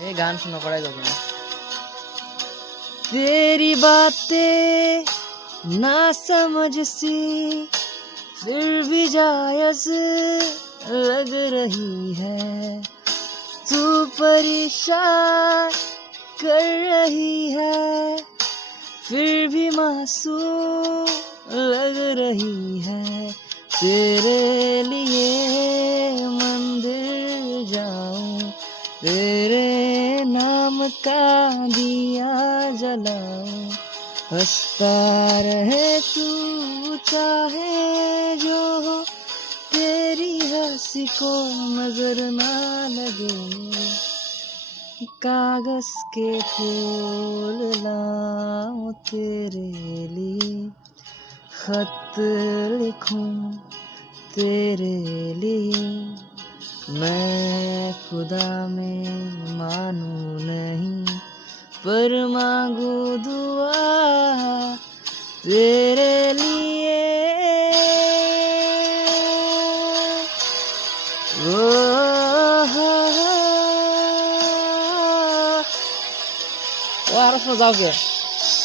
ये गान सुनो पड़ेगा तुम्हें। तेरी बातें ना समझ सी फिर भी जायज लग रही है, तू परेशान कर रही है फिर भी मासूम लग रही है। तेरे लिए मंदिर जाऊं, तेरे नाम का दिया जलाऊं, हंसता रहे तू चाहे जो हो, तेरी हंसी को नजर ना लगे। कागज के फूल लाऊं तेरे लिए, खत लिखूं तेरे लिए, मैं खुदा में मानूं नहीं पर मांगू दुआ तेरे लिए। वो harus mau jauh ya.